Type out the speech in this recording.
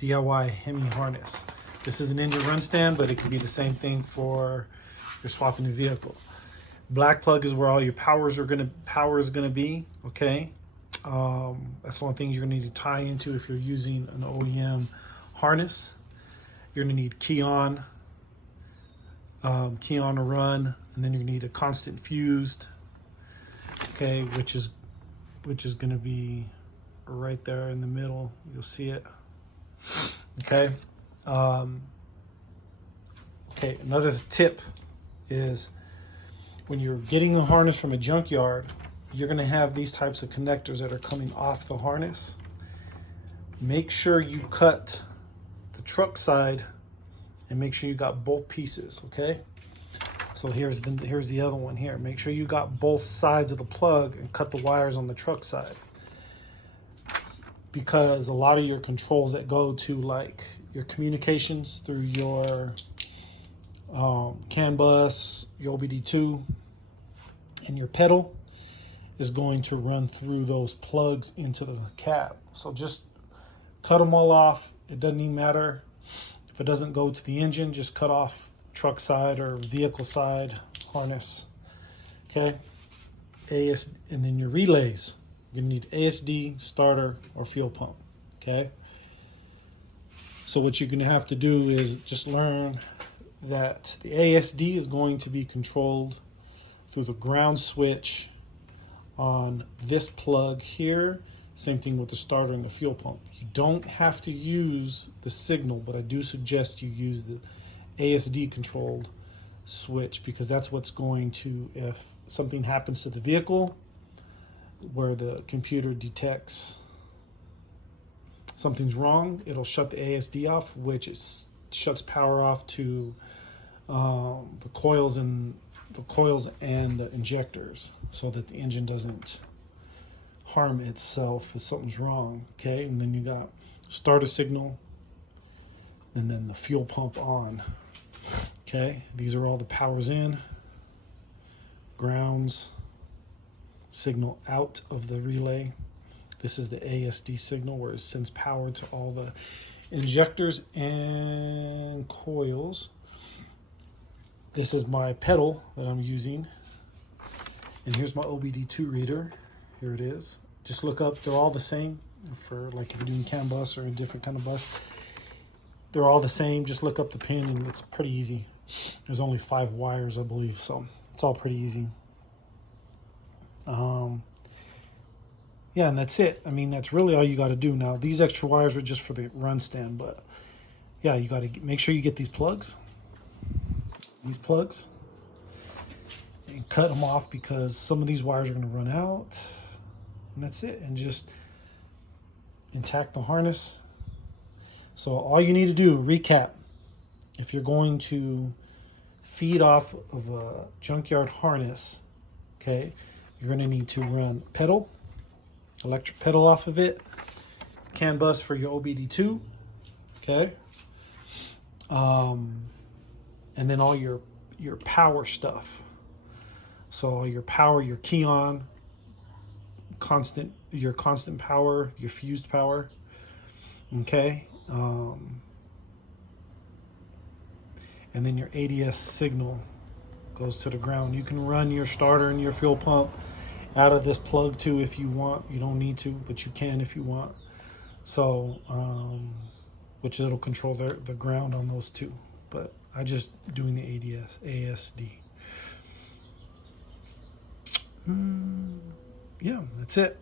DIY Hemi harness. This is an engine run stand, but it can be the same thing for you're swapping the vehicle. Black plug is where all your power is gonna be. Okay, that's one thing you're gonna need to tie into if you're using an OEM harness. You're gonna need key on to run, and then you need a constant fused. Okay, which is gonna be right there in the middle. You'll see it. Okay. Okay, another tip is when you're getting the harness from a junkyard, you're going to have these types of connectors that are coming off the harness. Make sure you cut the truck side and make sure you got both pieces, okay? So here's the other one here. Make sure you got both sides of the plug and cut the wires on the truck side. Because a lot of your controls that go to like your communications through your CAN bus, your OBD2, and your pedal is going to run through those plugs into the cab. So just cut them all off. It doesn't even matter if it doesn't go to the engine. Just cut off truck side or vehicle side harness. Okay, and then your relays. You're gonna need ASD, starter, or fuel pump. Okay. So what you're gonna have to do is just learn that the ASD is going to be controlled through the ground switch on this plug here. Same thing with the starter and the fuel pump. You don't have to use the signal, but I do suggest you use the ASD controlled switch, because that's what's going to, if something happens to the vehicle where the computer detects something's wrong, it'll shut the ASD off, which shuts power off to the coils and the injectors, so that the engine doesn't harm itself if something's wrong. Okay, and then you got starter signal, and then the fuel pump on. Okay, these are all the powers in, grounds, signal out of the relay. This is the ASD signal where it sends power to all the injectors and coils. This is my pedal that I'm using. And here's my OBD2 reader. Here it is. Just look up, they're all the same for like if you're doing CAN bus or a different kind of bus. They're all the same. Just look up the pin and it's pretty easy. There's only 5 wires, I believe, so it's all pretty easy. Yeah, and that's it. I mean, that's really all you got to do. Now, these extra wires are just for the run stand, but yeah, you got to make sure you get these plugs, and cut them off, because some of these wires are going to run out, and that's it. And just intact the harness. So all you need to do, recap, if you're going to feed off of a junkyard harness, okay, you're going to need to run pedal, electric pedal off of it, CAN bus for your OBD2, okay, and then all your power stuff. So all your power, your key on, your constant power, your fused power, okay, and then your ADS signal goes to the ground. You can run your starter and your fuel pump out of this plug too if you want. You don't need to, but you can if you want. So, which it'll control the ground on those two. But I just doing the ASD. Yeah, that's it.